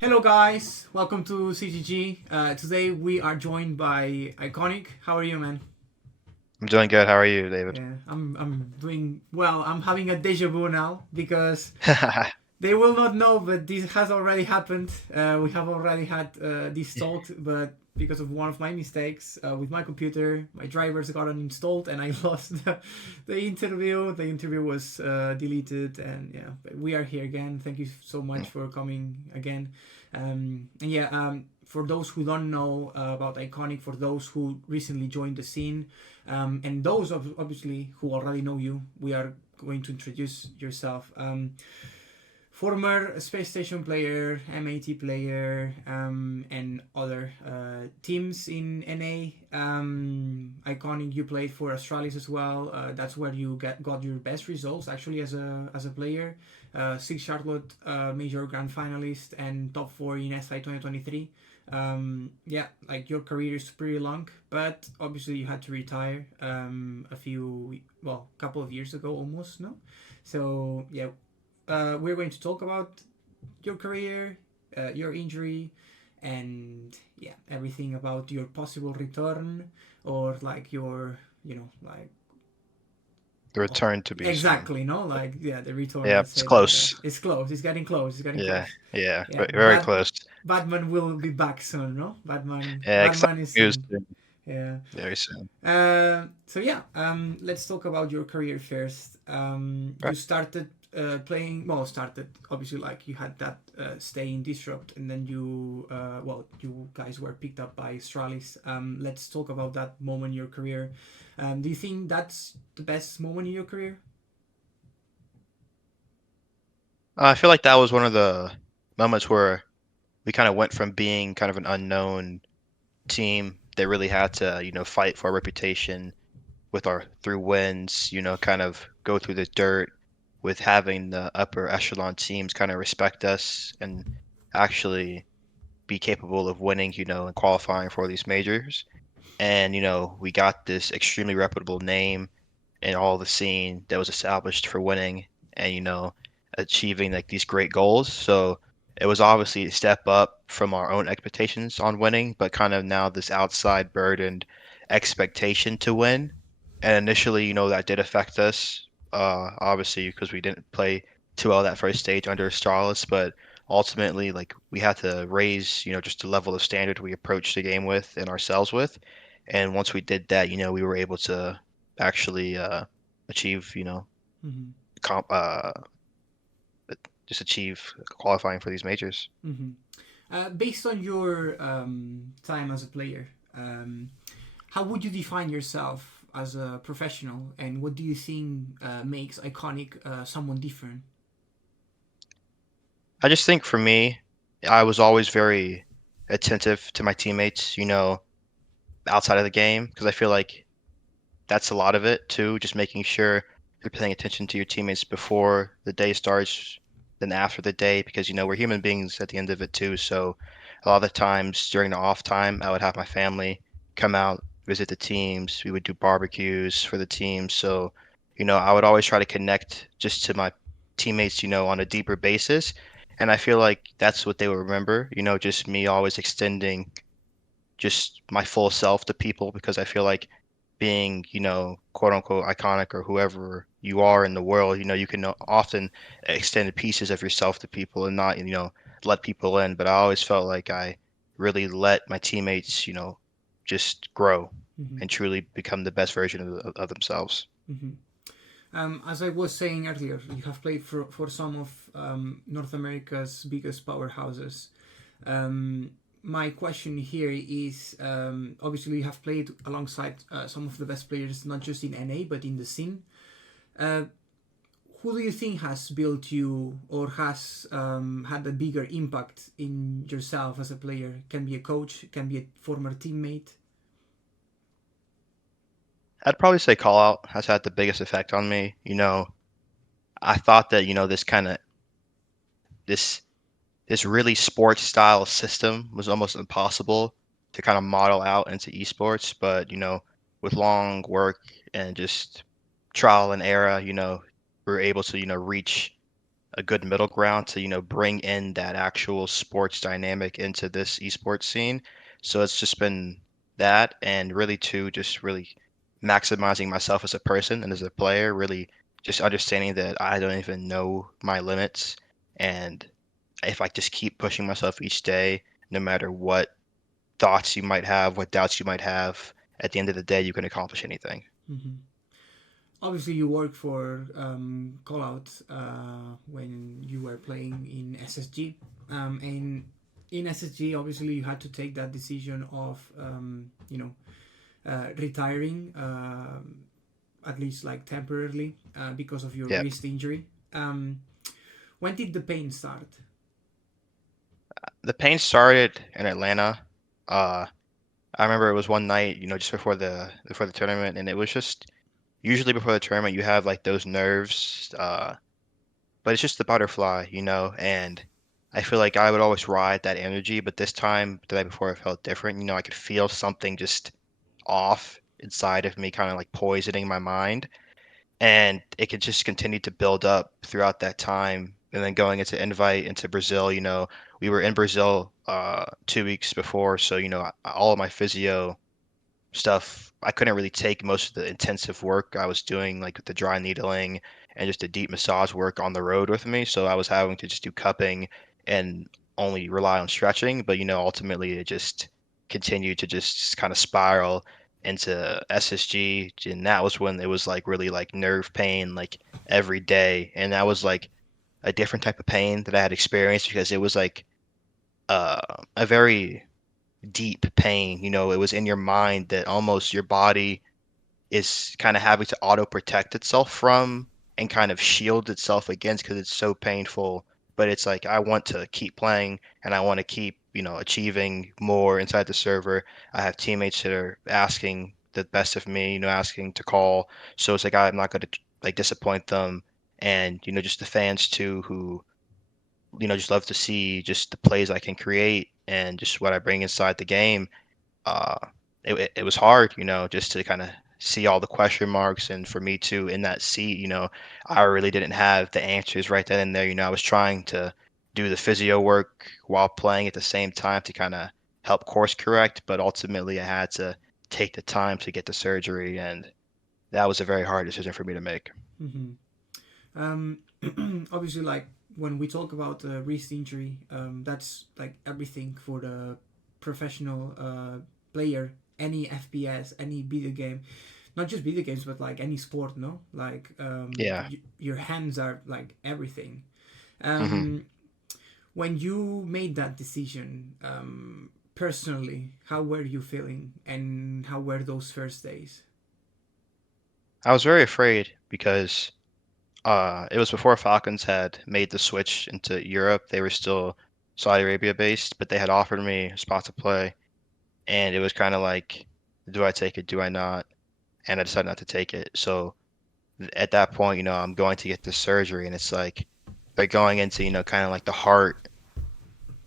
Hello guys, welcome to CGG. Today we are joined by Iconic. How are you, man? I'm doing good. How are you, David? Yeah, I'm doing well. I'm having a deja vu now because they will not know, but this has already happened. We have already had this talk, but because of one of my mistakes with my computer, my drivers got uninstalled and I lost the interview. The interview was deleted, and yeah, but we are here again. Thank you so much for coming again. And yeah, for those who don't know about Iconic, for those who recently joined the scene, and those obviously who already know you, we are going to introduce yourself. Former space station player, MAT player, and other teams in NA. Iconic, you played for Astralis as well. That's where you got your best results actually as a player. Six Charlotte Major Grand Finalist and top 4 in SI 2023. Yeah, like your career is pretty long, but obviously you had to retire couple of years ago almost, no? So yeah, we're going to talk about your career, your injury, and yeah, everything about your possible return or like your, like The return to be soon. exactly, no, like yeah, the return. Yeah, Let's it's say like that. close. It's close. It's getting close. It's getting Yeah, close. yeah, Yeah, very close. Batman will be back soon, no? Batman, Yeah, exciting Batman is news soon. soon, Yeah. very soon. So yeah, let's talk about your career first. You Right. started playing. Well, started obviously like you had that stay in Disrupt, and then you guys were picked up by Astralis. Let's talk about that moment in your career. Do you think that's the best moment in your career? I feel like that was one of the moments where we kind of went from being kind of an unknown team that really had to, fight for our reputation with our through wins, kind of go through the dirt with having the upper echelon teams kind of respect us and actually be capable of winning, and qualifying for these majors. And, we got this extremely reputable name in all the scene that was established for winning and, achieving like these great goals. So it was obviously a step up from our own expectations on winning, but kind of now this outside burdened expectation to win. And initially, that did affect us, obviously, because we didn't play too well that first stage under Astralis, but ultimately, like we had to raise, just the level of standard we approached the game with and ourselves with. And once we did that, we were able to actually achieve, Mm-hmm. comp, just achieve qualifying for these majors. Mm-hmm. Based on your time as a player, how would you define yourself as a professional, and what do you think makes Iconic someone different? I just think for me, I was always very attentive to my teammates, outside of the game, because I feel like that's a lot of it too, just making sure you're paying attention to your teammates before the day starts, then after the day, because we're human beings at the end of it too. So a lot of the times during the off time, I would have my family come out, visit the teams. We would do barbecues for the teams. So, I would always try to connect just to my teammates, on a deeper basis. And I feel like that's what they will remember, just me always extending just my full self to people because I feel like being, quote unquote iconic or whoever you are in the world, you can often extend pieces of yourself to people and not, let people in. But I always felt like I really let my teammates, just grow Mm-hmm. and truly become the best version of themselves. Mm-hmm. As I was saying earlier, you have played for some of North America's biggest powerhouses. My question here is obviously you have played alongside some of the best players, not just in NA but in the scene. Uh, who do you think has built you or has had a bigger impact in yourself as a player? Can be a coach, can be a former teammate. I'd probably say call out has had the biggest effect on me. I thought that, this this really sports style system was almost impossible to kind of model out into esports, but with long work and just trial and error, we're able to, reach a good middle ground to, bring in that actual sports dynamic into this esports scene. So it's just been that, and really too, just really maximizing myself as a person and as a player, really just understanding that I don't even know my limits. And if I just keep pushing myself each day, no matter what thoughts you might have, what doubts you might have, at the end of the day, you can accomplish anything. Hmm. Obviously, you worked for Call Out when you were playing in SSG, and in SSG, obviously, you had to take that decision of retiring, at least like temporarily, because of your Yeah. wrist injury. Um, when did the pain start? The pain started in Atlanta. Uh, I remember it was one night, just before the tournament, and it was just usually before the tournament you have like those nerves, but it's just the butterfly, and I feel like I would always ride that energy, but this time, the night before, it felt different. I could feel something just off inside of me, kind of like poisoning my mind, and it could just continue to build up throughout that time. And then going into invite into Brazil, we were in Brazil 2 weeks before, so all of my physio stuff, I couldn't really take most of the intensive work I was doing, like with the dry needling and just the deep massage work on the road with me. So I was having to just do cupping and only rely on stretching. But ultimately it just continued to just kind of spiral into SSG, and that was when it was like really like nerve pain like every day, and that was like a different type of pain that I had experienced because it was like uh, a very deep pain. It was in your mind that almost your body is kind of having to auto protect itself from and kind of shield itself against because it's so painful. But it's like I want to keep playing and I want to keep, achieving more inside the server. I have teammates that are asking the best of me, asking to call. So it's like I'm not going to like disappoint them. And, just the fans too who just love to see just the plays I can create and just what I bring inside the game. uh, it was hard, just to kind of see all the question marks. And for me too, in that seat, I really didn't have the answers right then and there. I was trying to do the physio work while playing at the same time to kind of help course correct, but ultimately I had to take the time to get the surgery, and that was a very hard decision for me to make. Hmm. Um, obviously, like when we talk about wrist injury, that's like everything for the professional player. Any FPS, any video game, not just video games, but like any sport. No, like Yeah. your hands are like everything. hmm Um, when you made that decision, personally, how were you feeling, and how were those first days? I was very afraid because it was before Falcons had made the switch into Europe. They were still Saudi Arabia based, but they had offered me a spot to play, and it was kind of like, do I take it? Do I not? And I decided not to take it. So at that point, I'm going to get this surgery, and it's like they're going into, kind of like the heart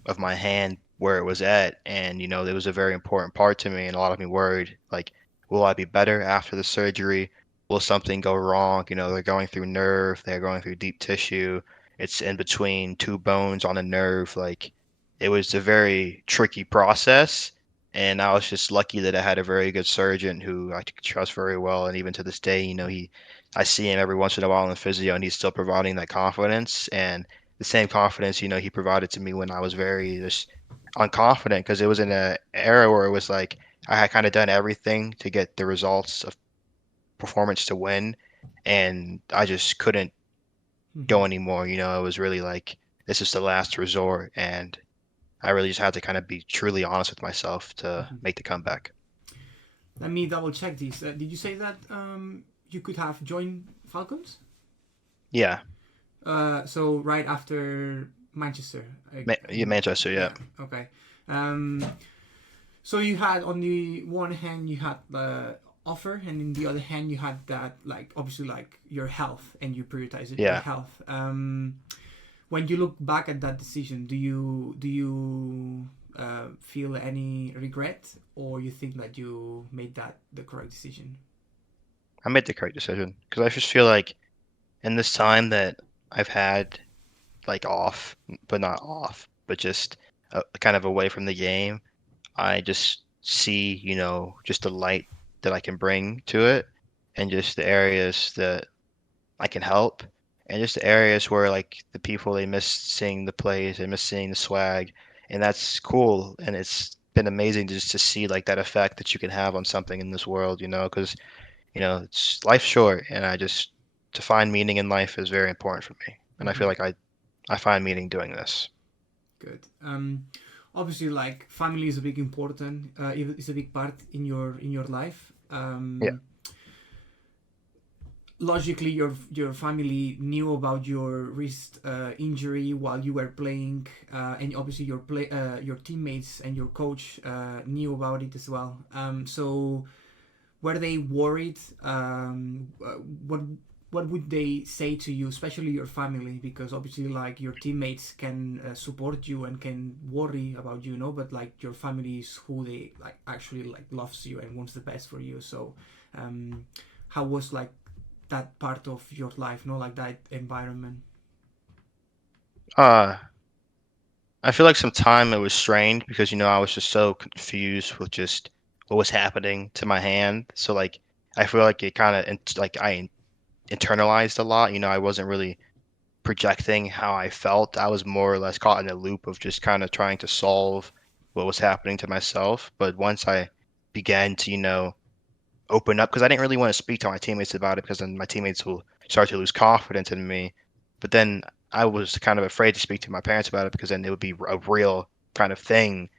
of my hand where it was at, and it was a very important part to me, and a lot of me worried like, will I be better after the surgery? Will something go wrong? They're going through nerve, they're going through deep tissue, it's in between two bones on a nerve. Like, it was a very tricky process, and I was just lucky that I had a very good surgeon who I could trust very well. And even to this day, I see him every once in a while in the physio, and he's still providing that confidence. And the same confidence, he provided to me when I was very just unconfident, because it was in an era where it was like I had kind of done everything to get the results of performance to win, and I just couldn't Hmm. go anymore. It was really like this is the last resort, and I really just had to kind of be truly honest with myself to Hmm. make the comeback. Let me double check this. Did you say that you could have joined Falcons? Yeah, So right after Manchester, Yeah, Manchester, yeah. yeah, okay. Um, so you had on the one hand you had the offer, and in the other hand you had that like obviously like your health, and you prioritize it, your Yeah. health. When you look back at that decision, do you feel any regret, or you think that you made that the correct decision? I made the correct decision because I just feel like in this time that I've had like off, but not off, but just kind of away from the game, I just see, just the light that I can bring to it and just the areas that I can help and just the areas where like the people they miss seeing the plays, they miss seeing the swag, and that's cool. And it's been amazing just to see like that effect that you can have on something in this world, because it's life's short, and I just to find meaning in life is very important for me, and I feel Hmm. like I find meaning doing this. Good. Obviously, like family is a big important. It's a big part in your life. Yeah. Logically, your family knew about your wrist injury while you were playing, and obviously your teammates and your coach knew about it as well. So were they worried? What what would they say to you, especially your family? Because obviously, like your teammates can support you and can worry about you, no? But like your family is who they like actually like loves you and wants the best for you. So, um, how was like that part of your life, no? Like that environment. Uh, I feel like some time it was strained because I was just so confused with just what was happening to my hand. So like I feel like it kind of like I internalized a lot. I wasn't really projecting how I felt. I was more or less caught in a loop of just kind of trying to solve what was happening to myself. But once I began to, open up, because I didn't really want to speak to my teammates about it because then my teammates will start to lose confidence in me. But then I was kind of afraid to speak to my parents about it because then it would be a real kind of thing.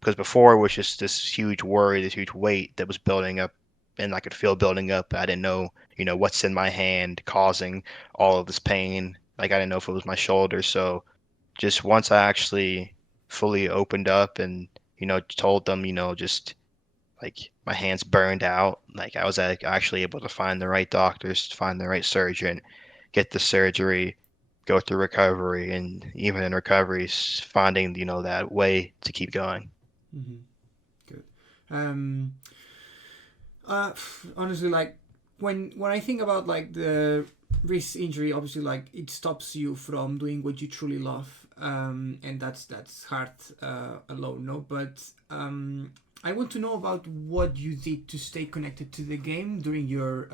Because before it was just this huge worry, this huge weight that was building up, and I could feel building up. I didn't know, what's in my hand causing all of this pain. Like I didn't know if it was my shoulder. So just once I actually fully opened up and, told them, just like my hands burned out, like I was actually able to find the right doctors, find the right surgeon, get the surgery, go through recovery, and even in recovery, finding, that way to keep going. Mm-hmm. Good. Um, Uh, honestly, like when I think about like the wrist injury, obviously like it stops you from doing what you truly love, and that's hard alone, no. But I want to know about what you did to stay connected to the game during your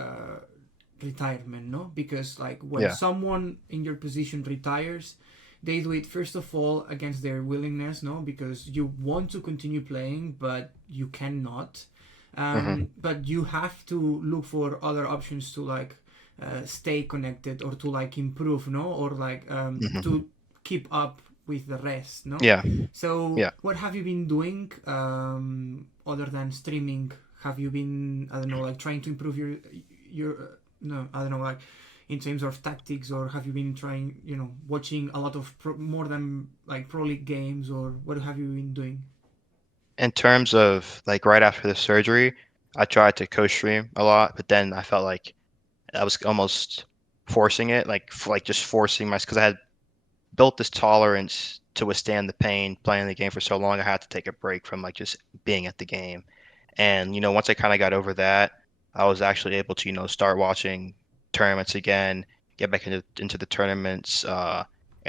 retirement, no? Because like when Yeah. someone in your position retires, they do it first of all against their willingness, no? Because you want to continue playing, but you cannot. Hmm. But you have to look for other options to like stay connected or to like improve, no? Or like Hmm. to keep up with the rest, no? Yeah. So Yeah. what have you been doing other than streaming? Have you been, I don't know, like trying to improve your no, I don't know, like in terms of tactics, or have you been trying, watching a lot of more than like pro league games, or what have you been doing? In terms of like right after the surgery, I tried to co-stream a lot, but then I felt like I was almost forcing it, like just forcing because I had built this tolerance to withstand the pain playing the game for so long. I had to take a break from like just being at the game. And once I kind of got over that, I was actually able to start watching tournaments again, get back into the tournaments. And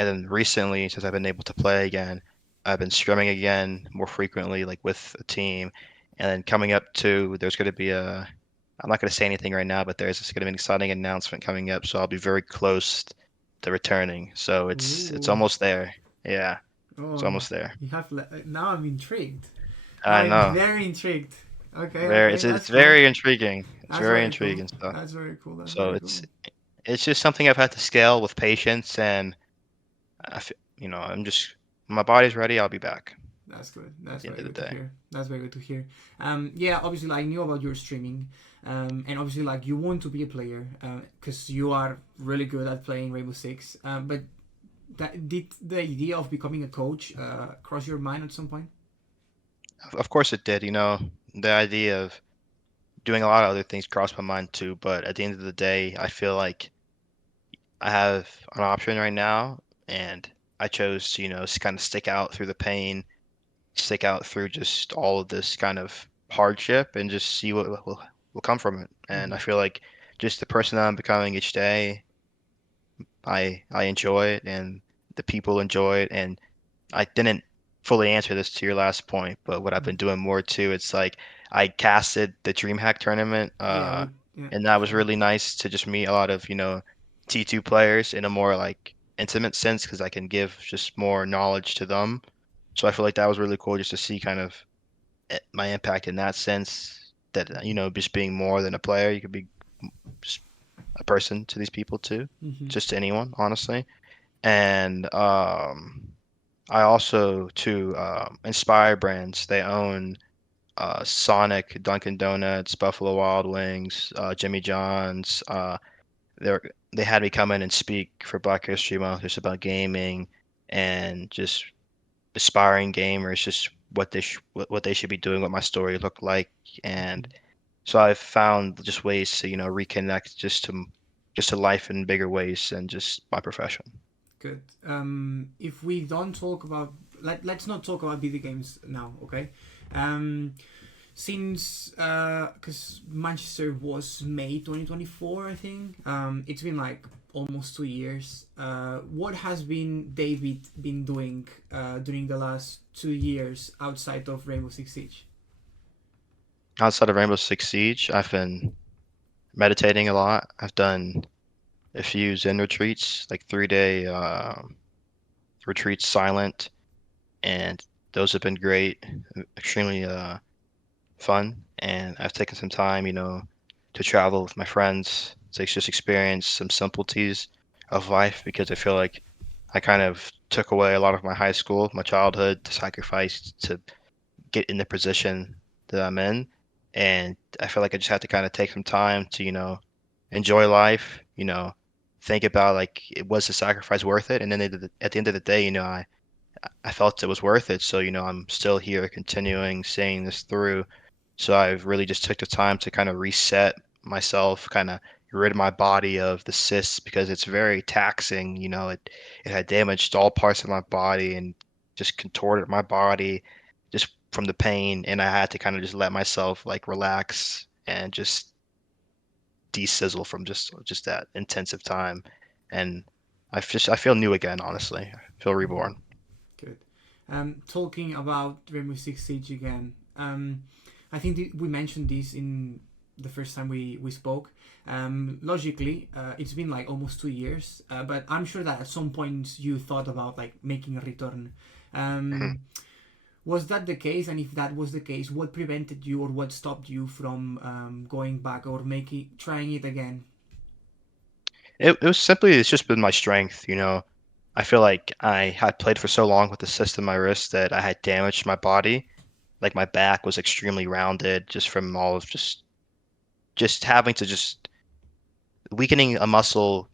then recently, since I've been able to play again, I've been streaming again more frequently, like with a team. And then coming up to, there's going to be I'm not going to say anything right now, but there's going to be an exciting announcement coming up, so I'll be very close to returning. So it's Ooh. almost there. Yeah, it's Oh, almost there. you have now I'm intrigued. Now I I'm know. very intrigued. Okay, Very, okay, it's that's cool. very intriguing. It's That's very very cool. intriguing stuff. That's very cool. That's So very it's cool. it's just something I've had to scale with patience, and I'm just when my body's ready, I'll be back That's good. That's at the end very of the good to day. hear. That's very good to hear. Yeah, obviously, like, I knew about your streaming, and obviously, like, you want to be a player, because you are really good at playing Rainbow Six. But did the idea of becoming a coach cross your mind at some point? Of course it did. The idea of doing a lot of other things crossed my mind too, but at the end of the day, I feel like I have an option right now, and I chose to, kind of stick out through the pain, stick out through just all of this kind of hardship, and just see what will come from it. And I Mm-hmm. feel like just the person that I'm becoming each day, I enjoy it, and the people enjoy it. And I didn't fully answer this to your last point, but what I've Mm. been doing more too, it's like I casted the DreamHack tournament, Yeah, yeah, and that was sure. really nice to just meet a lot of, T2 players in a more like intimate sense because I can give just more knowledge to them. So I feel like that was really cool just to see kind of my impact in that sense that, just being more than a player, you could be just a person to these people too, Hmm. just to anyone, honestly. And I also to Inspire Brands. They own Sonic, Dunkin' Donuts, Buffalo Wild Wings, Jimmy John's. They they had me come in and speak for Black History Month, just about gaming and just aspiring gamers, just what they should be doing, what my story looked like, and Hmm. so I've found just ways to reconnect just to life in bigger ways than just my profession. Good. If we don't talk about, let's not talk about video games now, okay? Um, since because Manchester was May 2024, I think. It's been like almost 2 years. What has been David been doing during the last 2 years outside of Rainbow Six Siege? Outside of Rainbow Six Siege, I've been meditating a lot. I've done a few Zen retreats, like 3 day retreats, silent, and those have been great, extremely fun. And I've taken some time, to travel with my friends to just experience some simplicities of life because I feel like I kind of took away a lot of my high school, my childhood, to sacrifice to get in the position that I'm in. And I feel like I just have to kind of take some time to, enjoy life, think about like was the sacrifice worth it? And then at the end of the day, I felt it was worth it. So, I'm still here continuing seeing this through. So I've really just took the time to kind of reset myself, kind of rid my body of the cysts because it's very taxing. It had damaged all parts of my body and just contorted my body just from the pain. And I had to kind of just let myself like relax and just de-sizzle from just that intensive time. And I feel new again, honestly. I feel Mhm. reborn. Good. Talking about Rainbow Six Siege again. I think we mentioned this in the first time we spoke. Logically, it's been like almost 2 years, but I'm sure that at some point you thought about like making a return. Um, was that the case? And if that was the case, what prevented you or what stopped you from going back or making trying it again? It's just been my strength. I feel like I had played for so long with the cyst in my wrist that I had damaged my body. Like my back was extremely rounded just from all of just having to just weakening a muscle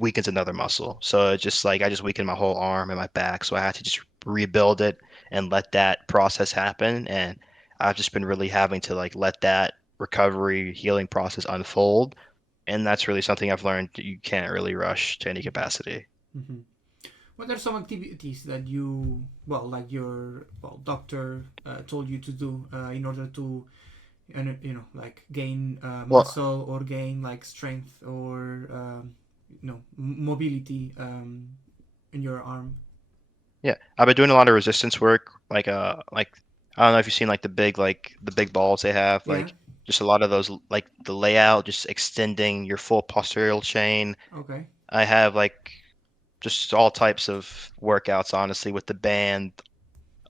weakens another muscle. So it's just like I just weakened my whole arm and my back. So I had to just rebuild it and let that process happen. And I've just been really having to like let that recovery healing process unfold. And that's really something I've learned that you can't really rush to any capacity. Mm-hmm. What are some activities that like your doctor told you to do in order to, like gain Well, muscle or gain like strength or mobility in your arm? yeah, I've been doing a lot of resistance work, like I don't know if you've seen like the big balls they have, Yeah. like just a lot of those, like the layout, just extending your full postural chain. Okay. I have like just all types of workouts, honestly, with the band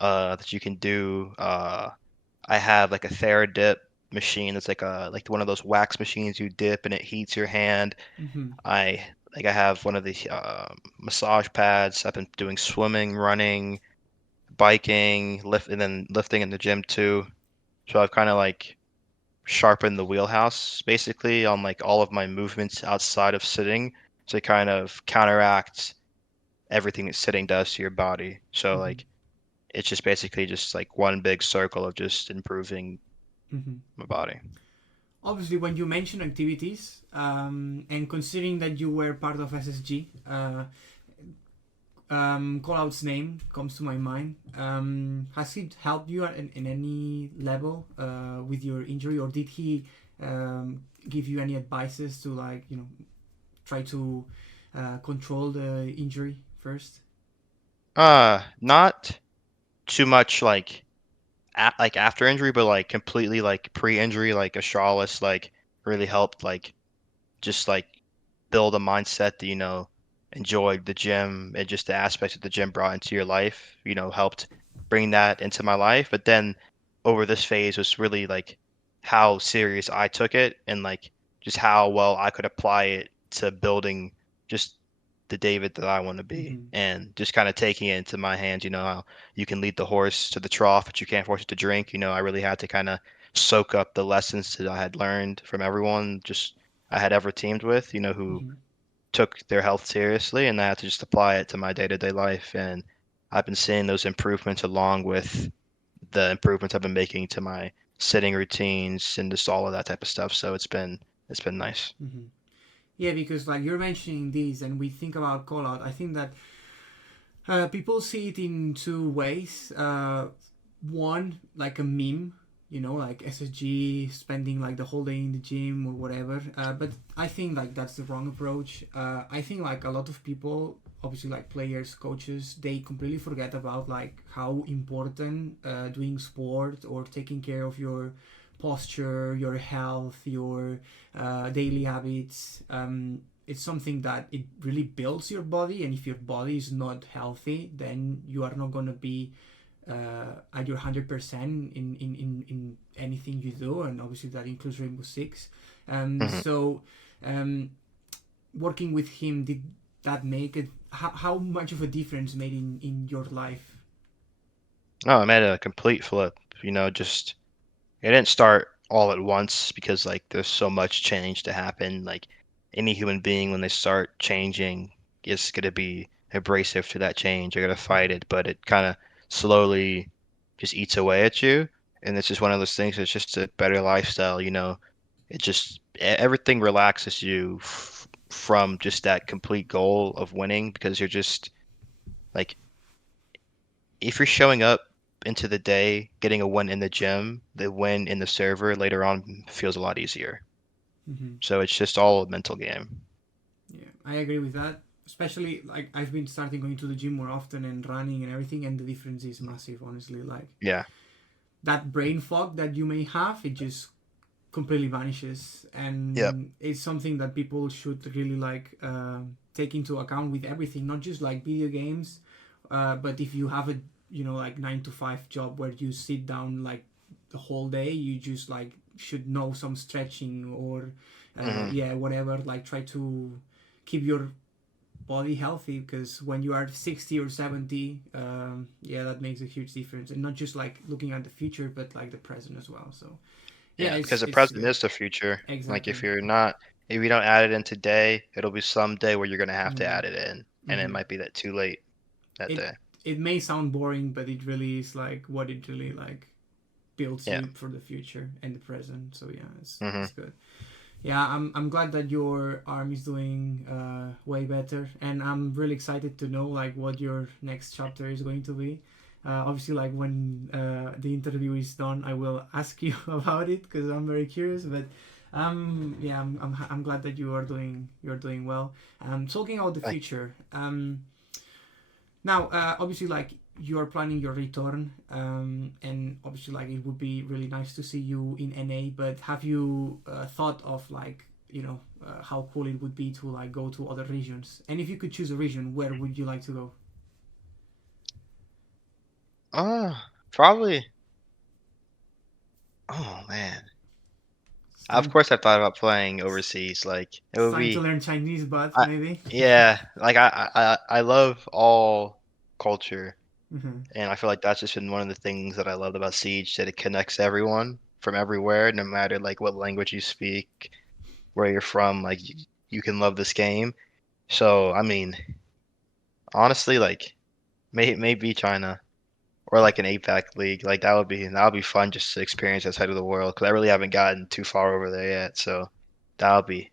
that you can do. I have like a Theradip machine that's like one of those wax machines you dip and it heats your hand. Mm-hmm. I have one of the massage pads. I've been doing swimming, running, biking, and then lifting in the gym too. So I've kind of like sharpened the wheelhouse basically on like all of my movements outside of sitting to kind of counteract everything that sitting does to your body. So Mm-hmm. like it's just basically just like one big circle of just improving Mm-hmm. my body. Obviously, when you mention activities, and considering that you were part of SSG, Callout's name comes to my mind. Has it helped you in any level with your injury, or did he give you any advices to like try to control the injury first? Not too much like after injury, but like completely like pre-injury, like Astralis like really helped like just like build a mindset that, enjoyed the gym and just the aspects that the gym brought into your life, helped bring that into my life. But then over this phase was really like how serious I took it and like just how well I could apply it to building just the David that I want to be Mm-hmm. and just kind of taking it into my hands, how you can lead the horse to the trough, but you can't force it to drink. I really had to kind of soak up the lessons that I had learned from everyone just I had ever teamed with, who Mm-hmm. took their health seriously, and I had to just apply it to my day-to-day life. And I've been seeing those improvements along with the improvements I've been making to my sitting routines and just all of that type of stuff. So it's been nice. Mm-hmm. Yeah, because like you're mentioning these, and we think about call out. I think that people see it in two ways. One, like a meme, like SSG spending like the whole day in the gym or whatever. But I think like that's the wrong approach. I think like a lot of people, obviously like players, coaches, they completely forget about like how important doing sport or taking care of your posture, your health, your daily habits. It's something that it really builds your body, and if your body is not healthy, then you are not going to be at your 100% in anything you do, and obviously that includes Rainbow Six. Hmm. So working with him, did that make it, how much of a difference made in your life? No, I made a complete flip. Just it didn't start all at once because like there's so much change to happen. Like any human being, when they start changing, is gonna be abrasive to that change. You're gonna fight it, but it kind of slowly just eats away at you. And it's just one of those things. It's just a better lifestyle. It just everything relaxes you from just that complete goal of winning because you're just like if you're showing up into the day, getting a win in the gym, the win in the server later on feels a lot easier. Mm-hmm. So it's just all a mental game. Yeah, I agree with that. Especially like I've been starting going to the gym more often and running and everything, and the difference is massive. Honestly, like Yeah. that brain fog that you may have, it just completely vanishes, Yep. and it's something that people should really like take into account with everything, not just like video games, but if you have a like 9 to 5 job where you sit down like the whole day, you just like should know some stretching or Hmm. yeah, whatever, like try to keep your body healthy, because when you are 60 or 70, yeah, that makes a huge difference, and not just like looking at the future but like the present as well. So yeah, Yeah, because the it's present good. is the future. Like Exactly. if you don't add it in today, it'll be some day where you're gonna have to Mm-hmm. add it in, and it Mm-hmm. might be that too late that It day. it may sound boring, but it really is like what it really like builds Yeah. you for the future and the present. So yeah, Hmm. it's good. Yeah, I'm glad that your arm is doing way better, and I'm really excited to know like what your next chapter is going to be. Obviously, like when the interview is done, I will ask you about it because I'm very curious. But yeah, I'm glad that you're doing well. Talking about the Like, future. Now, obviously, like you are planning your return, and obviously, like it would be really nice to see you in NA. But have you thought of like how cool it would be to like go to other regions? And if you could choose a region, where would you like to go? probably. Oh man. It's Of time, course, I've thought about playing overseas. Like it it's would time to be. learn Chinese, but I maybe. yeah. Like I love all culture. Mm-hmm. And I feel like that's just been one of the things that I loved about Siege, that it connects everyone from everywhere, no matter like what language you speak, where you're from, like you can love this game. So, I mean, honestly, like maybe China or like an APAC league, like that would be fun just to experience that side of the world because I really haven't gotten too far over there yet. So that would be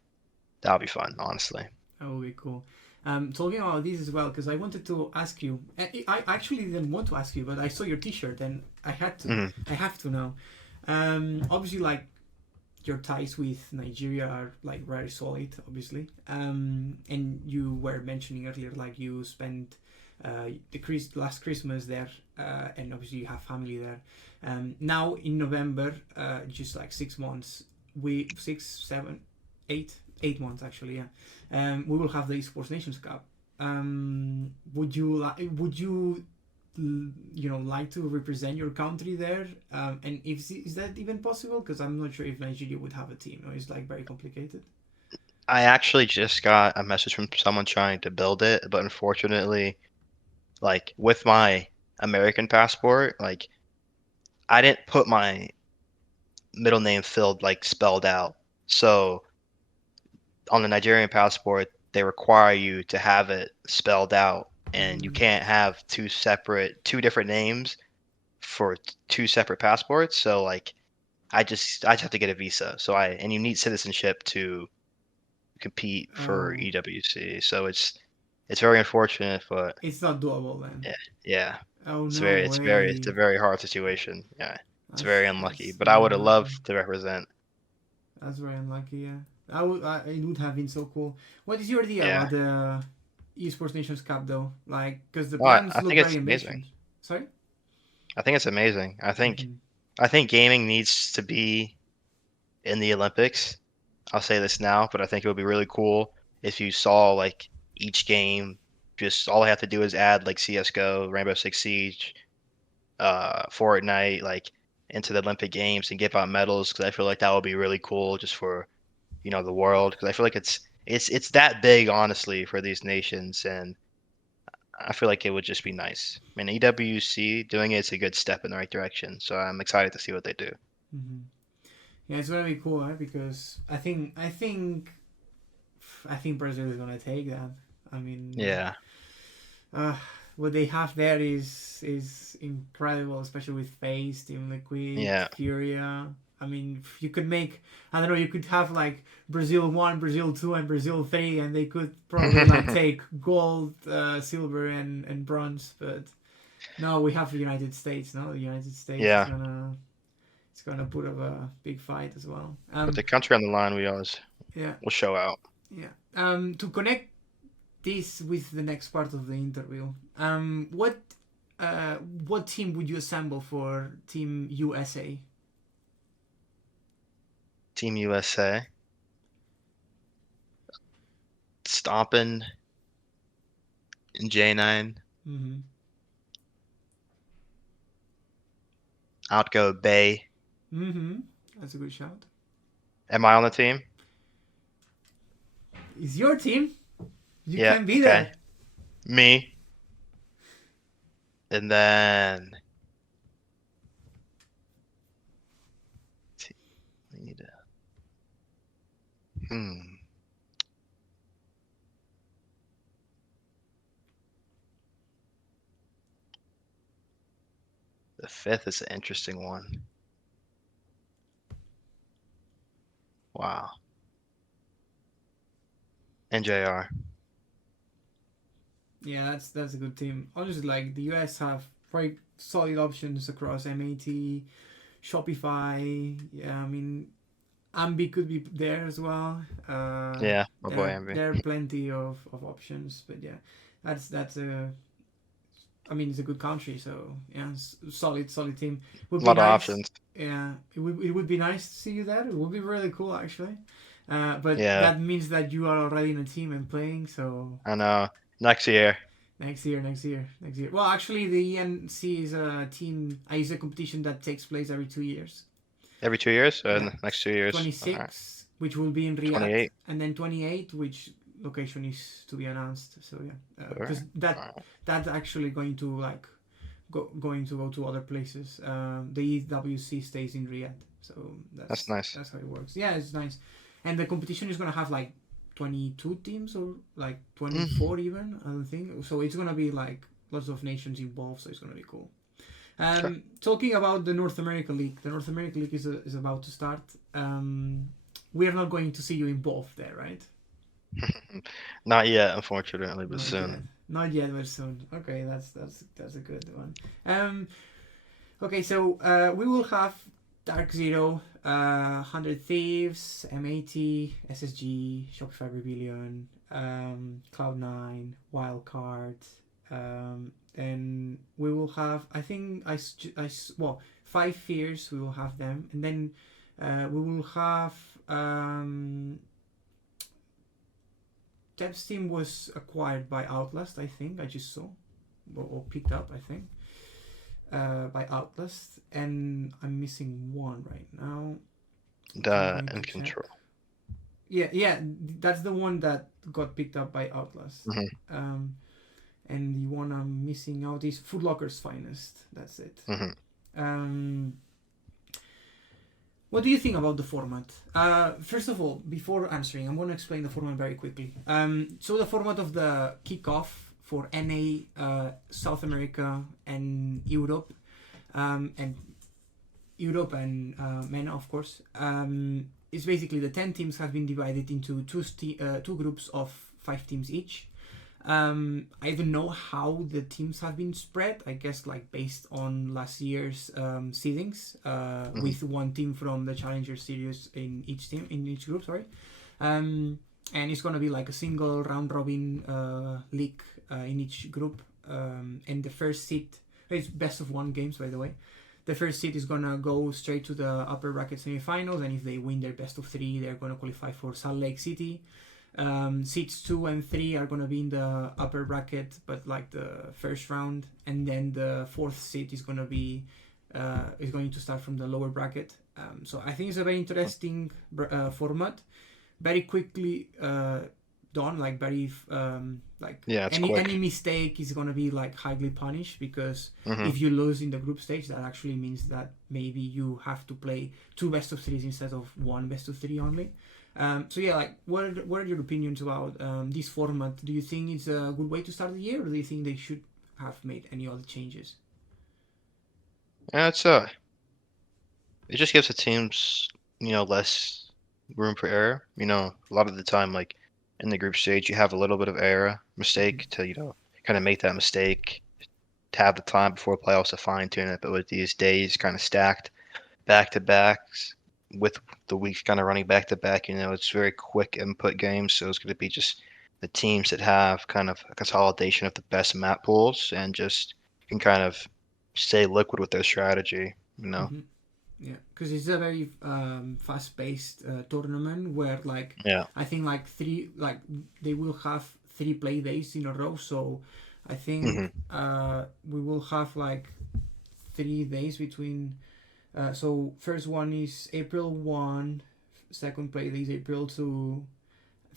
that would be fun, honestly. That would be cool. Talking about this as well, because I wanted to ask you. I actually didn't want to ask you, but I saw your T-shirt and I had to. Hmm. I have to now. Obviously, like your ties with Nigeria are like very solid, obviously. And you were mentioning earlier, like you spent last Christmas there, and obviously you have family there. Now in November, just like 6 months, 8 months actually, yeah. We will have the Esports Nations Cup. Would you like to represent your country there? And is that even possible? Because I'm not sure if Nigeria would have a team, or it's like very complicated. I actually just got a message from someone trying to build it, but unfortunately, like with my American passport, like I didn't put my middle name filled like spelled out. So on the Nigerian passport, they require you to have it spelled out, and you Mm. can't have two different names for two separate passports. So like I just have to get a visa. And you need citizenship to compete for Oh, EWC. So it's very unfortunate, but it's not doable then. yeah, yeah. Oh It's no very it's very it's way. a very hard situation. Yeah. It's very unlucky. That's But I very would have unlucky. loved to represent. That's very unlucky. Yeah, it would have been so cool. What is your idea Yeah. about the Esports Nations Cup though? Like, because the Well, plans I look think it's very amazing. ambitious. Sorry. I think it's amazing. Mm-hmm. I think gaming needs to be in the Olympics. I'll say this now, but I think it would be really cool if you saw like each game, just all I have to do is add like CS:GO, Rainbow Six Siege, Fortnite, like into the Olympic Games and give out medals because I feel like that would be really cool just for the world because I feel like it's that big honestly for these nations and I feel like it would just be nice. I mean, EWC doing it is a good step in the right direction, so I'm excited to see what they do. Mm-hmm. Yeah, it's gonna be cool, right? Because I think Brazil is gonna take that. I mean, Yeah, uh, what they have there is incredible, especially with Face, Team Liquid, yeah. Furia. I mean, you could make, I don't know, you could have like Brazil 1, Brazil 2, and Brazil 3, and they could probably like take gold, silver, and bronze. But no, we have the United States. No, the United States is Yeah, gonna it's gonna put up a big fight as well. with the country on the line, we always Yeah, will show out. yeah. To connect this with the next part of the interview, what team would you assemble for Team USA? Team USA stomping in J9. Mm-hmm. Outgo Bay. Mm-hmm. That's a good shout. Am I on the team? It's your team. You Yeah. can be Okay. there. Me. And then we need to. The fifth is an interesting one. Wow. NJR. Yeah, that's a good team. Honestly, like the US have very solid options across MAT, Shopify. Yeah, I mean, Ambi could be there as well. Yeah, my boy Envy. There are plenty of options, but yeah, that's a. I mean, it's a good country, so yeah, solid team. Would A be lot of nice. options. Yeah, it would be nice to see you there. It would be really cool actually. But Yeah, that means that you are already in a team and playing. So I know. Next year. next year. Well, actually, the ENC is a team. Is a competition that takes place every 2 years. Every 2 years? Yeah, Next 2 years. All right. 26, which will be in Riyadh, 28. and then 28, which location is to be announced. So yeah, All because right. All right. that's actually going to like going to go to other places. The EWC stays in Riyadh, so That's nice. that's how it works. Yeah, it's nice, and the competition is gonna have like 22 teams or like 24 even. I don't think so. It's gonna be like lots of nations involved, so it's gonna be cool. Sure. Talking about the North America League, the North America League is about to start. We are not going to see you involved there, right? Not yet, unfortunately, but Not soon. yet. Not yet, but soon. Okay, that's a good one. Okay, so we will have Dark Zero, 100 Thieves, MAT, SSG, Shopify Rebellion, Cloud9, Wildcard, And we will have, I think, well, 5 years we will have them, and then we will have. Dev's team was acquired by Outlast, I think. I just saw, or picked up, I think, by Outlast, and I'm missing one right now. The In Control. Yeah, that's the one that got picked up by Outlast. Mm-hmm. And the one I'm missing out is Foot Locker's Finest. That's it. Mm-hmm. What do you think about the format? First of all, before answering, I'm going to explain the format very quickly. So the format of the kickoff for NA, South America, and Europe, and MENA, of course, is basically the 10 teams have been divided into two groups of 5 teams each. I don't know how the teams have been spread. I guess like based on last year's seedings, with one team from the Challenger Series in each group. Sorry, and it's gonna be like a single round robin league in each group. And the first seed, it's best of 1 games, by the way. The first seed is gonna go straight to the upper bracket semifinals, and if they win their best of 3, they're gonna qualify for Salt Lake City. Seeds 2 and 3 are gonna be in the upper bracket, but like the first round, and then the 4th seed is gonna be is going to start from the lower bracket. So I think it's a very interesting format, very quickly done, like very any mistake is gonna be like highly punished, because if you lose in the group stage, that actually means that maybe you have to play 2 best of 3s instead of 1 best of 3 only. So yeah, like what are your opinions about this format? Do you think it's a good way to start the year, or do you think they should have made any other changes? Yeah, it just gives the teams, less room for error. A lot of the time, like in the group stage, you have a little bit of error, mistake to, kind of make that mistake, to have the time before playoffs to fine tune it. But with these days kind of stacked back to backs, with the weeks kind of running back to back, it's very quick input games. So it's going to be just the teams that have kind of a consolidation of the best map pools and just can kind of stay liquid with their strategy. Yeah, because it's a very fast-paced tournament where, like, Yeah. I think like they will have 3 play days in a row. So I think we will have like 3 days between. So first one is April 1, second play day is April 2,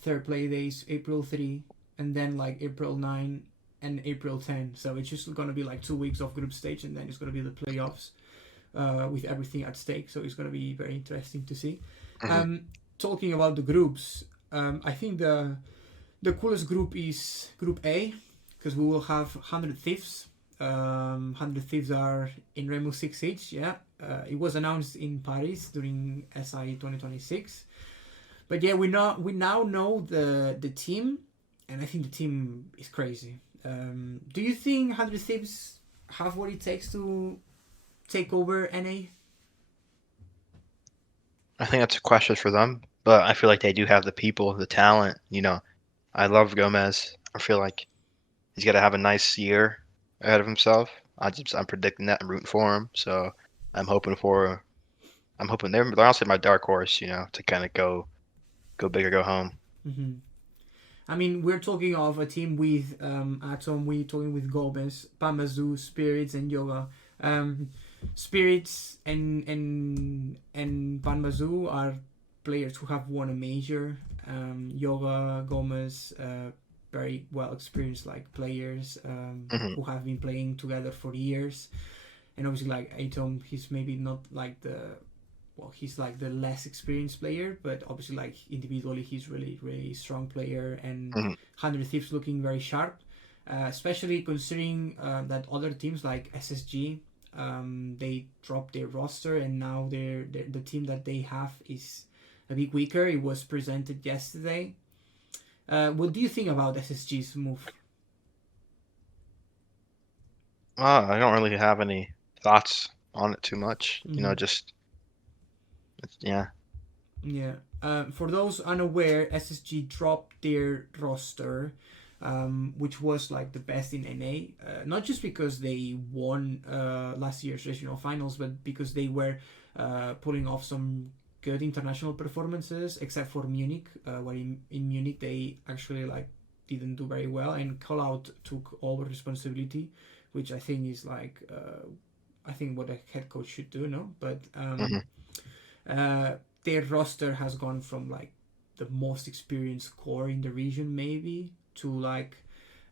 third play day is April 3, and then like April 9 and April 10. So it's just gonna be like 2 weeks of group stage, and then it's gonna be the playoffs. With everything at stake, so it's going to be very interesting to see. Talking about the groups, I think the coolest group is Group A, because we will have 100 Thieves. 100 Thieves are in Rainbow Six Siege. Yeah, it was announced in Paris during SI 2026. But yeah, we now know the team, and I think the team is crazy. Do you think 100 Thieves have what it takes to take over NA? I think that's a question for them, but I feel like they do have the people, the talent. I love Gomez. I feel like he's got to have a nice year ahead of himself. I'm predicting that. I'm rooting for him, so I'm hoping they're honestly my dark horse. To kind of go big or go home. I mean, we're talking of a team with Atom. We're talking with Gomez, Pamazu, Spirits, and Yoga. Spirits and Panmazu are players who have won a major. Yoga, Gomez, very well experienced like players who have been playing together for years. And obviously like Atom, he's maybe not like he's like the less experienced player, but obviously like individually he's really, really strong player. And 100 Thieves looking very sharp, especially considering that other teams like SSG, they dropped their roster, and now the team that they have is a bit weaker. It was presented yesterday. What do you think about SSG's move? I don't really have any thoughts on it too much. Yeah. Yeah. For those unaware, SSG dropped their roster which was like the best in NA, not just because they won last year's regional finals, but because they were pulling off some good international performances, except for Munich, where in Munich they actually like didn't do very well, and Call Out took all the responsibility, which I think is like I think what a head coach should do, no? But their roster has gone from like the most experienced core in the region maybe to like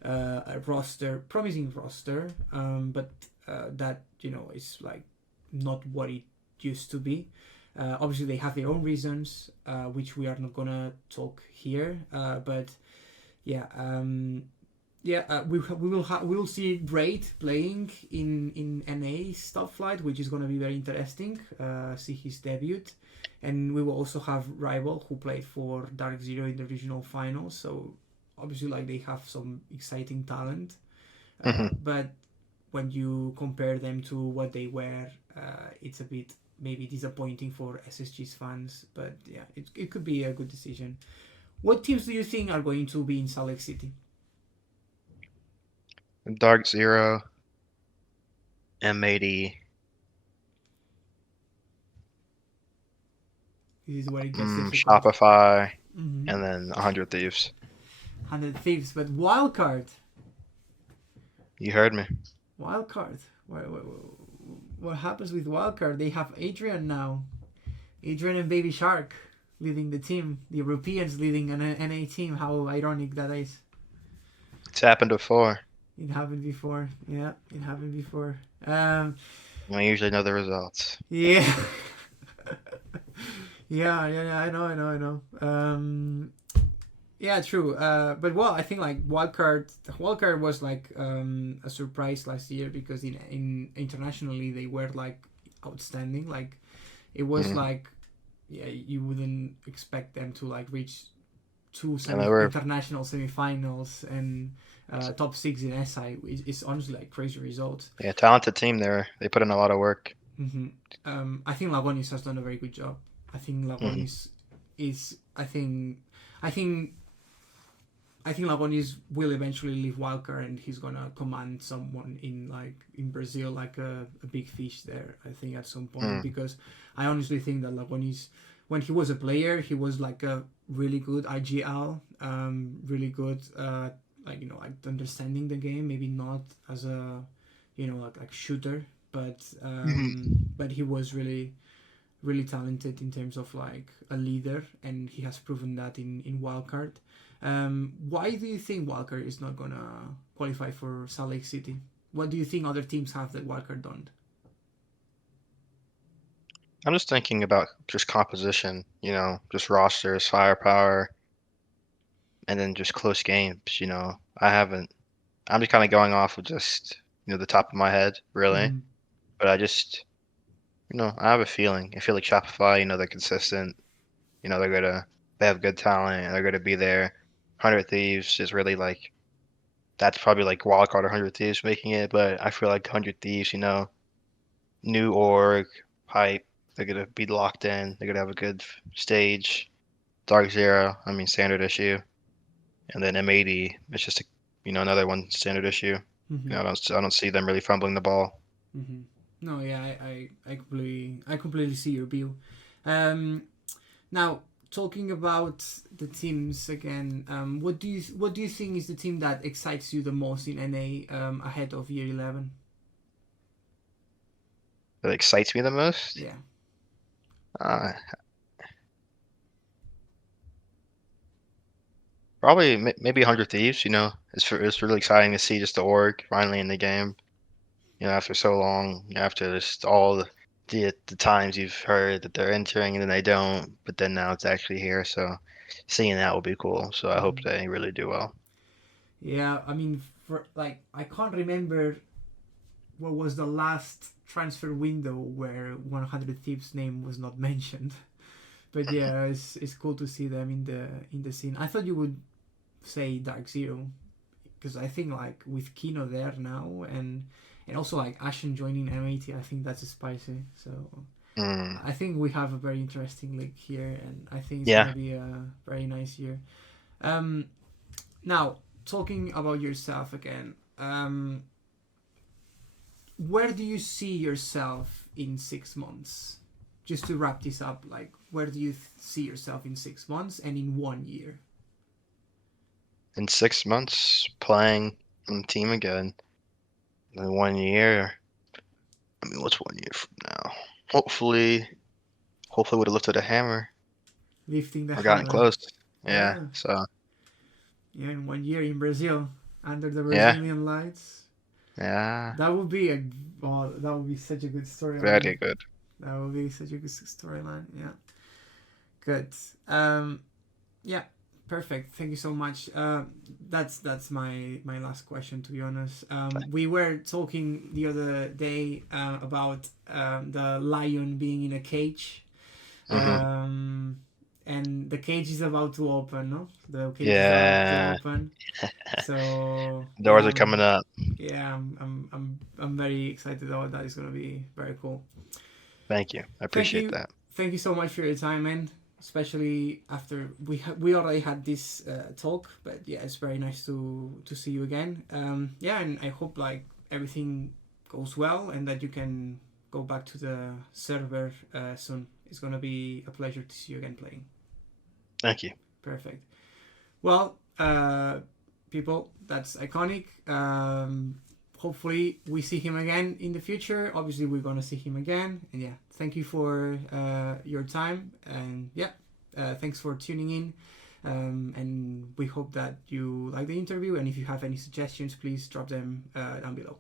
a promising roster, but that is like not what it used to be. Obviously, they have their own reasons, which we are not gonna talk here. But yeah, we will see Braid playing in NA Top Flight, which is gonna be very interesting. See his debut, and we will also have Rival, who played for Dark Zero in the regional finals. So obviously, like they have some exciting talent, but when you compare them to what they were, it's a bit maybe disappointing for SSG's fans. But yeah, it could be a good decision. What teams do you think are going to be in Salt Lake City? Dark Zero, M80. This is where it gets difficult. Shopify, and then 100 Thieves. 100 Thieves, but Wildcard. You heard me. Wildcard. What happens with Wildcard? They have Adrian now. Adrian and Baby Shark leading the team. The Europeans leading an NA team. How ironic that is. It's happened before. It happened before. Yeah, it happened before. I usually know the results. Yeah. yeah, I know. Yeah, true. But well, I think like Wildcard was like a surprise last year because in internationally they were like outstanding. Like it was like you wouldn't expect them to like reach two international semifinals and top 6 in SI. It's honestly like crazy results. Yeah, talented team there. They put in a lot of work. I think Lagonis has done a very good job. I think Lagonis is. I think Lagonis will eventually leave Wildcard and he's gonna command someone in Brazil, like a big fish there. I think at some point because I honestly think that Lagonis, when he was a player, he was like a really good IGL, really good like understanding the game. Maybe not as a like shooter, but he was really talented in terms of like a leader, and he has proven that in Wildcard. Why do you think Wildcard is not gonna qualify for Salt Lake City? What do you think other teams have that Wildcard don't? I'm just thinking about just composition, just rosters, firepower, and then just close games. I'm just kind of going off of just the top of my head, really. But I just I have a feeling. I feel like Shopify, they're consistent. They have good talent. They're gonna be there. 100 Thieves is really like, that's probably like wildcard or 100 Thieves making it. But I feel like 100 Thieves, new org, hype. They're gonna be locked in. They're gonna have a good stage. Dark Zero, standard issue, and then M80. It's just another one standard issue. I don't see them really fumbling the ball. No, yeah, I completely see your view. Now, talking about the teams again, what do you think is the team that excites you the most in NA ahead of year 11? That excites me the most? Yeah. Probably maybe 100 Thieves. It's really exciting to see just the org finally in the game. After so long, after just all the times you've heard that they're entering and then they don't, but then now it's actually here. So seeing that will be cool. So I hope they really do well. Yeah, I can't remember what was the last transfer window where 100 Thieves' name was not mentioned. But yeah, it's cool to see them in the scene. I thought you would say Dark Zero, because I think like with Kino there now and also like Ashen joining M80, I think that's spicy. So I think we have a very interesting league here, and I think it's gonna be a very nice year. Now, talking about yourself again, where do you see yourself in 6 months? Just to wrap this up, like, where do you see yourself in 6 months and in 1 year? In 6 months, playing on the team again. In 1 year, I mean, what's 1 year from now? Hopefully would have lifted a hammer Lifting the or gotten hammer. close. Yeah. Yeah. So Yeah, in 1 year in Brazil, under the yeah, Brazilian lights. yeah, That would be that would be such a good storyline. very good. That would be such a good storyline. Yeah. Good. Yeah. Perfect. Thank you so much. That's my last question, to be honest. We were talking the other day about the lion being in a cage. Hmm. And the cage is about to open, no? The cage is about to Yeah, open. So doors are coming up. yeah, I'm very excited about that. It's gonna be very cool. Thank you. I Thank appreciate you, that. thank you so much for your time, man. Especially after we already had this talk, but yeah, it's very nice to see you again. Yeah, and I hope like everything goes well and that you can go back to the server soon. It's gonna be a pleasure to see you again playing. Thank you. Perfect. Well, people, that's iconic. Hopefully, we see him again in the future. Obviously, we're gonna see him again. And yeah, thank you for your time. And yeah, thanks for tuning in. And we hope that you like the interview. And if you have any suggestions, please drop them down below.